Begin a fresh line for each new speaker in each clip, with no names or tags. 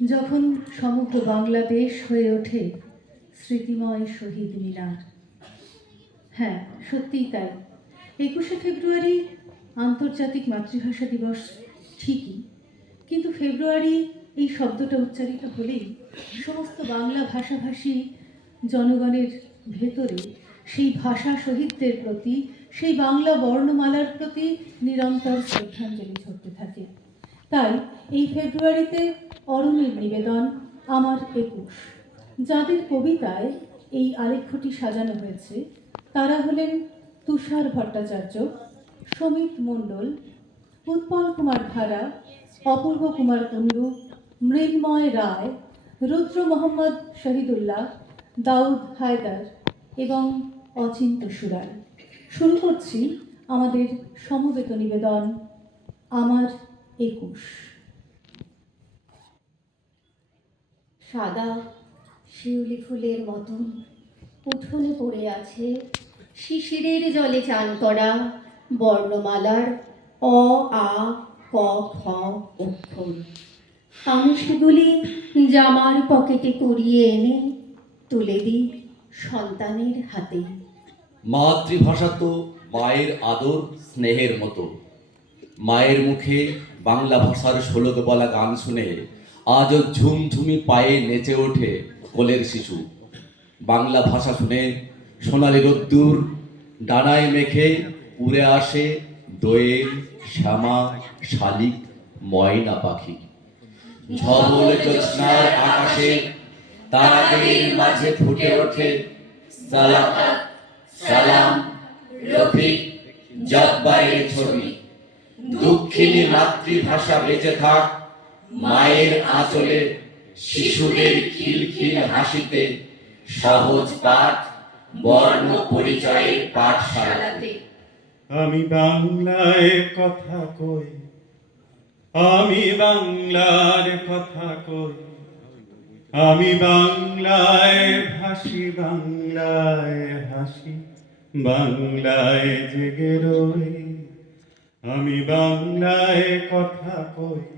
যখন সমগ্র বাংলাদেশ হয়ে ওঠে, স্মৃতিময় শহীদ মিনার। হ্যাঁ সত্যিই তাই। একুশে ফেব্রুয়ারি আন্তর্জাতিক মাতৃভাষা দিবস, ঠিকই। কিন্তু ফেব্রুয়ারি এই শব্দটা উচ্চারিত হলেই সমস্ত বাংলা ভাষাভাষী জনগণের ভেতরে সেই ভাষা শহীদদের প্রতি, সেই বাংলা বর্ণমালার প্রতি নিরন্তর শ্রদ্ধাঞ্জলি ঝরতে থাকে। তাই এই ফেব্রুয়ারিতে অরণের নিবেদন আমার একুশ। যাদের কবিতায় এই আলেখ্যটি সাজানো হয়েছে, তারা হলেন তুষার ভট্টাচার্য, সমিত মণ্ডল, উৎপল কুমার খাড়া অপূর্ব কুমার কুণ্ডু মৃন্ময় রায়, রুদ্র মোহাম্মদ শহীদুল্লাহ, দাউদ হায়দার এবং অচিন্ত সুরায় শুরু করছি আমাদের সমবেত নিবেদন আমার একুশ।
সাদা শিউলি ফুলের মতন উঠোনে পড়ে আছে শিশিরের জলে চান করা বর্ণমালার অ, আ, ক, খ অক্ষর আমি সেগুলি জামার পকেটে করিয়ে এনে তুলে দিই সন্তানের হাতে।
মাতৃভাষা তো মায়ের আদর, স্নেহের মতো। মায়ের মুখে বাংলা ভাষার শ্লোক বলা গান শুনে আজও ঝুমঝুমি পায়ে নেচে ওঠে কোলের শিশু। বাংলা ভাষা শুনে সোনালি রোদ্দুর ডানায় মেখে উড়ে আসে দোয়েল, শ্যামা, শালিক, ময়না পাখি। ঝবল জ্যোৎস্নার আকাশে তারাদের মাঝে ফুটে ওঠে সালাম। সালাম, রফিক, জব্বারের ছবি। দুঃখিনী মাতৃভাষা বেঁচে থাক মায়ের আঁচলে শিশুদের খিলখিল হাসিতে সহজ পাঠ, বর্ণ পরিচয়ের পাঠশালাতে।
আমি বাংলায় কথা কই, আমি বাংলার কথা কই, আমি বাংলায় ভাসি বাংলায় হাসি, বাংলায় জেগে রই। আমি বাংলায় কথা কই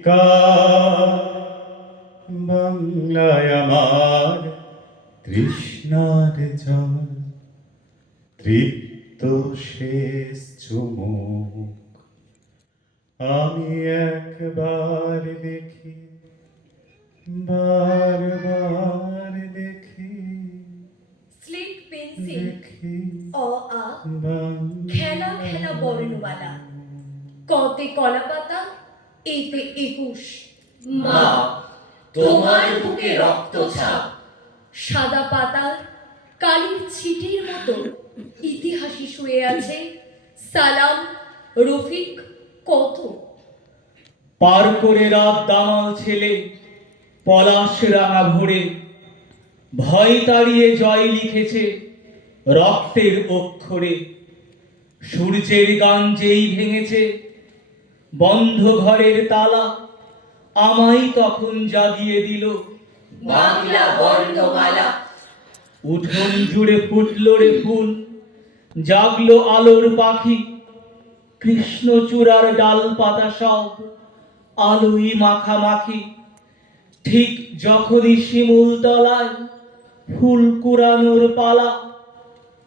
চিৎকার। বাংলায় আমার তৃষ্ণার জল তৃপ্ত শেষ চুমুক। আমি একবার দেখি বারবার দেখি
স্লেট পেন্সিল
দেখি
অ আ খেলা খেলা বর্ণমালা। কতে কলা পাতা এতে একুশ।
মা তোমার বুকে রক্তছাপ
সাদা পাতার কালির ছিটির মতো ইতিহাসই শুয়ে আছে। সালাম রফিক কত
পার করে রাত দামাল ছেলে পলাশ রাঙা ভরে। ভয় তাড়িয়ে জয় লিখেছে রক্তের অক্ষরে। সূর্যের গান যেই ভেঙেছে বন্ধ ঘরের তালা আমায় তখন জাগিয়ে দিল।
বাংলা বর্ণমালা।
উঠোন জুড়ে ফুটলো রে ফুল জাগলো আলোর পাখি কৃষ্ণচূড়ার ডাল পাতা সব আলোই মাখামাখি। ঠিক যখনই শিমুল তলায় ফুল কুড়ানোর পালা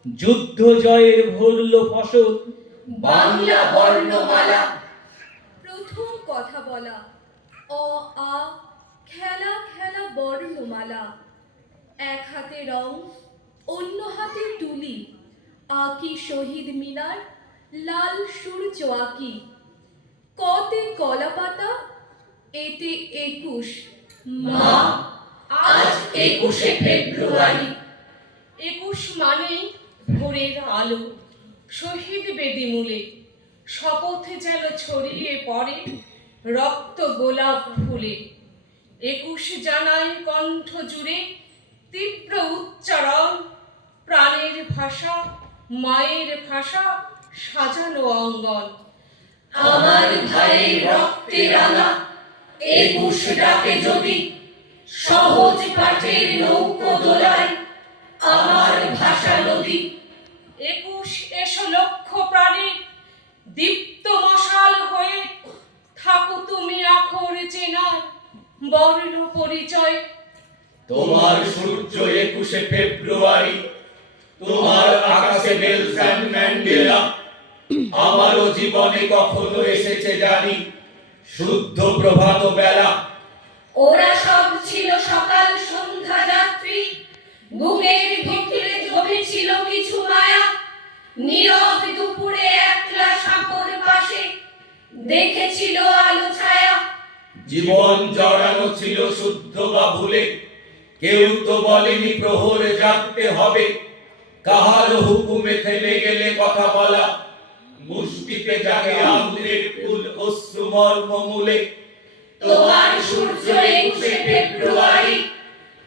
যুদ্ধ জয়ের ভরল ফসল
বাংলা বর্ণমালা।
কথা বলা। অ, আ, খেলা খেলা, বর্ণমালা। এক হাতে রং, অন্য হাতে তুলি। আঁকি শহীদ মিনার, লাল সূর্য আঁকি। কতে কলা পাতা এতে একুশ। মা, আজ একুশে ফেব্রুয়ারি।
একুশ মানেই ভোরের আলো। শহীদ বেদিমূলে শপথে যেন ছড়িয়ে পড়ে রক্ত গোলাপ ফুলে। একুশ জানায় কণ্ঠ জুড়ে তীব্র উচ্চারণ, প্রাণের ভাষা, মায়ের ভাষা, সাজানো অঙ্গন।
আমার ভাইয়ের রক্তে রাঙা একুশ ডাকে যদি সহজ পাঠের নৌকো দোলায়, আমার ভাষা নদী
একুশ এসো লক্ষ প্রাণে দীপ্ত মশাল হয়ে থাকো তুমি আখর চেনার বর্ণ পরিচয়।
তোমার সূর্য একুশে ফেব্রুয়ারি তোমার আকাশে নেলসন ম্যান্ডেলা। আমারও জীবনে কখনো এসেছে জানি শুদ্ধ প্রভাত বেলা।
ওরা সব ছিল সকাল সন্ধ্যা যাত্রী বুকের ভিতরে জমেছিল কিছু মায়া। নীরব দুপুরে একলা সাঁকর পাশে দেখেছিল
জীবন জড়ানো ছিল শুদ্ধ বা ভুলে কেউ তো বলেনি প্রহরে জাগতে হবে। কাহার হুকুমে থেমে গেলে কথা বলা মুষ্টিতে জাগে আগুনের ফুল অশ্রু মর্ম মূলে।
তোমার সূর্য একুশে ফেব্রুয়ারি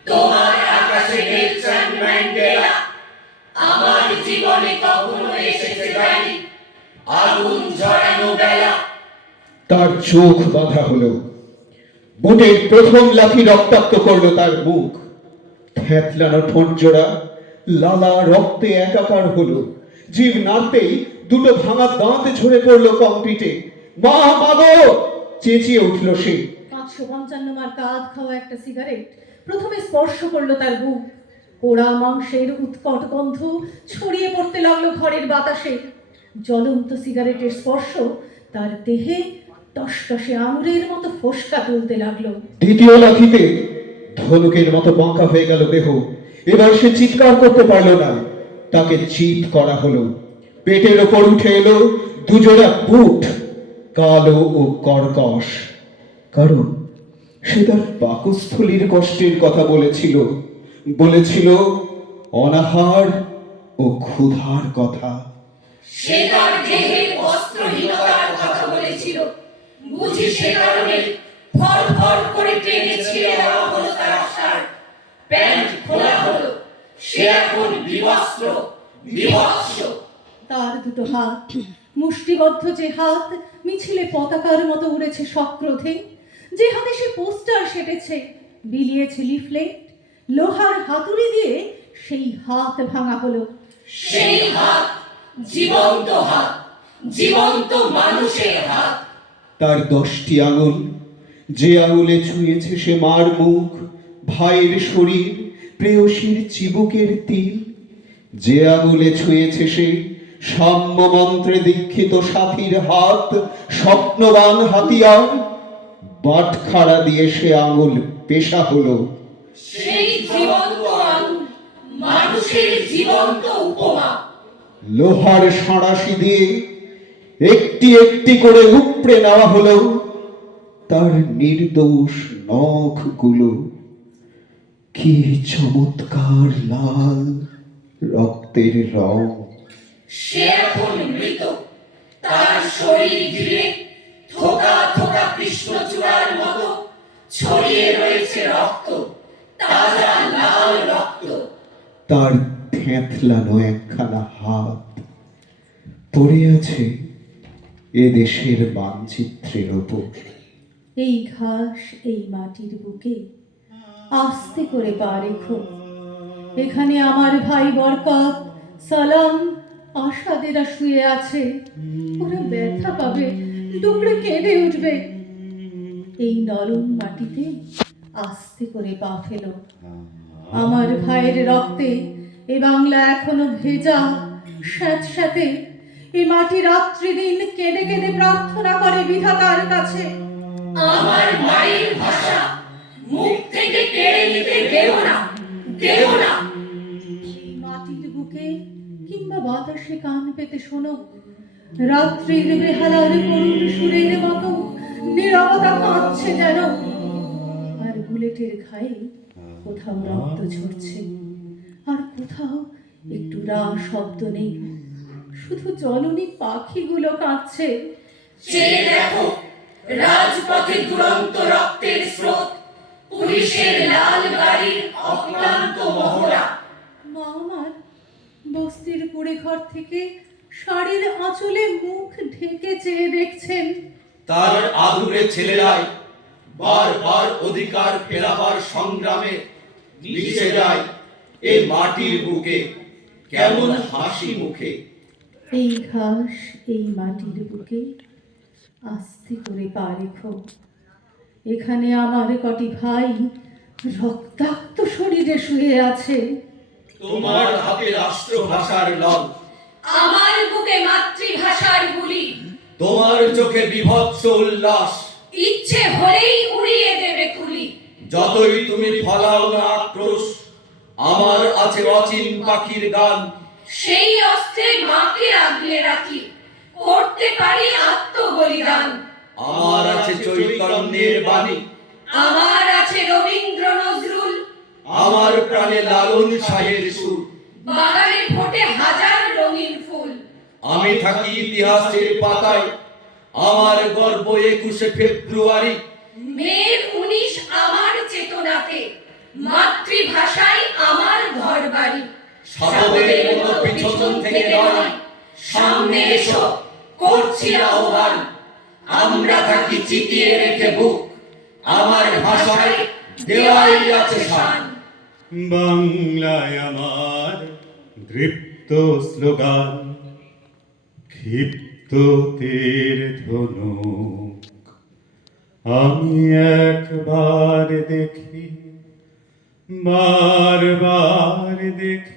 তোমার আকাশে নেলসন ম্যান্ডেলা। আমার জীবনে কখনো এসেছে জানি
আগুন ঝরানো বেলা।
তার চোখ বাঁধা হলো। বুটের প্রথম লাথি রক্তাক্ত করল তার মুখ থ্যাতলানো ঠোঁট জোড়া, লালা রক্তে একাকার হলো। জীব নাড়তেই দুটো ভাঙা দাঁত ঝরে পড়ল কংক্রিটে। মা মাগো চেঁচিয়ে উঠল সে।
পাঁচশো পঞ্চান্ন মার কাঁধ খাওয়া একটা সিগারেট। প্রথমে স্পর্শ করল তার বুক। পোড়া মাংসের উৎকট গন্ধ ছড়িয়ে পড়তে লাগল ঘরের বাতাসে। জ্বলন্ত সিগারেটের স্পর্শ তার দেহে টসটসে আঙুরের মতো ফোসকা তুলতে লাগল।
দ্বিতীয় লাথিতে ধনুকের মতো বাঁকা হয়ে গেল দেহ। এবার সে চিৎকার করতে পারল না। তাকে চিৎ করা হলো। পেটের ওপর উঠে এলো দুজোড়া বুট কালো ও কর্কশ। কারণ সে তার পাকস্থলীর কষ্টের কথা বলেছিল। বলেছিল অনাহার ও ক্ষুধার কথা।
সে তার দেহের বস্ত্রহীনতার কথা বলেছিল। বুঝি সে কারণে ফর ফর করে টেনে ছিঁড়ে দেওয়া হলো তার শার্ট প্যান্ট খোলা হলো সে এখন বিবস্ত্র বিভৎস।
তার দুটো হাত মুষ্টিবদ্ধ যে হাত মিছিলে পতাকার মতো উড়েছে সক্রোধে। যে হাতে সে পোস্টার সেটেছে বিলিয়েছে লিফলেট লোহার হাতুড়ি দিয়ে সেই হাত ভাঙা হলো।
সেই হাত জীবন্ত হাত জীবন্ত মানুষের হাত।
তার দশটি আঙুল। যে আঙুলে ছুঁয়েছে সে মার মুখ ভাইয়ের শরীর প্রেয়সীর চিবুকের তিল। যে আঙুলে ছুঁয়েছে সে সাম্য মন্ত্রে দীক্ষিত সাথীর হাত স্বপ্নবান হাতিয়ার। বাটখারা দিয়ে সে আঙুল পেশা হলো।
সেই জীবন্ত মানুষের জীবন্ত উপমা।
লোহার সাঁড়াশি দিয়ে একটি একটি করে উপড়ে নেওয়া হলেও তার নির্দোষ নখগুলো কি চমৎকার লাল রক্তের রং।
সে এখন মৃত। তার শরীর ঘিরে থোকা থোকা কৃষ্ণচূড়ার মতো ছড়িয়ে রয়েছে রক্ত তাজা লাল রক্ত।
তার থ্যাঁতলানো একখানা হাত পড়ে আছে। এ দেশের মানচিত্রের ওপর।
এই ঘাস এই মাটির বুকে। আস্তে করে পা রেখো। এখানে আমার ভাই বরকত, সালাম, আশাদেরা শুয়ে আছে। ওরা ব্যথা পাবে ডুবড়ে কেঁদে উঠবে। এই নরম মাটিতে আস্তে করে পা ফেলো। আমার ভাইয়ের রক্তে এ বাংলা এখনও ভেজা, স্যাঁতস্যাঁতে এ মাটি রাত্রি দিন কেঁদে কেঁদে প্রার্থনা করে বিধাতার কাছে।
আমার মায়ের ভাষা মুখ থেকে কেড়ে নিতে দেও না দেও না।
মাটির বুকে কিংবা বাতাসে কান পেতে শোনো। রাত্রির বেহালার করুণ সুরের মতো নীরবতা কাঁদছে যেন। আর বুলেটের ঘায়ে কোথাও রক্ত ঝরছে। আর কোথাও একটু রা শব্দ নেই। শুধু জলনি পাখিগুলো কাঁদছে।
সে দেখো রাজপথে দুরন্ত রক্তের স্রোত পুলিশের লাল গাড়ির অক্লান্ত মহড়া।
মা আমার বস্তির কুড়ে ঘর থেকে শাড়ির আঁচলে মুখ ঢেকে চেয়ে দেখছেন।
তার আদুরে ছেলেরাই বারবার অধিকার ফেরাবার সংগ্রামে মিশে যায় এ মাটির বুকে কেমন হাসি মুখে।
এই ঘাস এই মাটির বুকে আস্তে করে পা রেখো। এখানে আমার কটি ভাই রক্তাক্ত শরীরে শুয়ে আছে।
তোমার হাতে রাষ্ট্রভাষার লল।
আমার বুকে মাতৃভাষার গুলি।
তোমার চোখে বিভৎস উল্লাস।
ইচ্ছে হলেই উড়িয়ে দেবে খুলি
যতই তুমি ফলাও না আক্রোশ আমার আছে অচিন পাখির গান।
সেই অস্ত্রে মাকে আগলে রাখি। করতে পারি আত্মবলিদান।
আমার আছে চৈতন্যের বাণী।
আমার আছে রবীন্দ্র নজরুল।
আমার প্রাণে লালন শাহের সুর।
বাগানে ফোটে হাজার রঙিন ফুল।
আমি থাকি ইতিহাসের পাতায়। আমার গর্ব একুশে ফেব্রুয়ারি।
মেয়ের উনিশ আমার চেতনাতে। মাতৃভাষায় আমার ঘর বাড়ি
সাধবের মতো পিছন থেকে নয়, সামনে এসো, করছি আহ্বান। আমরা থাকি চিতিয়ে রেখে বুক, আমার ভাষায় দেওয়াই আছে শান।
বাংলায় আমার দৃপ্ত স্লোগান ক্ষিপ্ত তীর ধনুক। আমি একবার দেখি, বারবার দেখি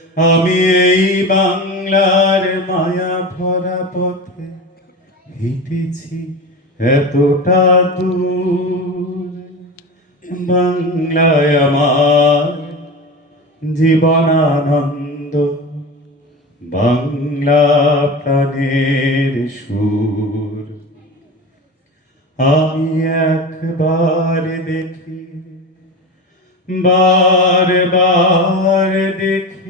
আমি এই বাংলার মায়া ভরা পথে হেঁটেছি এতটা দূর। বাংলায় আমার জীবনানন্দ, বাংলা প্রাণের সুর। আমি একবার দেখি, বারবার দেখি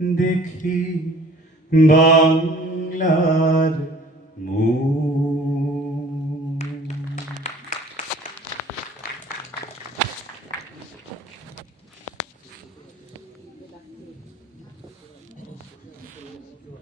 দেখি বাংলার মুখ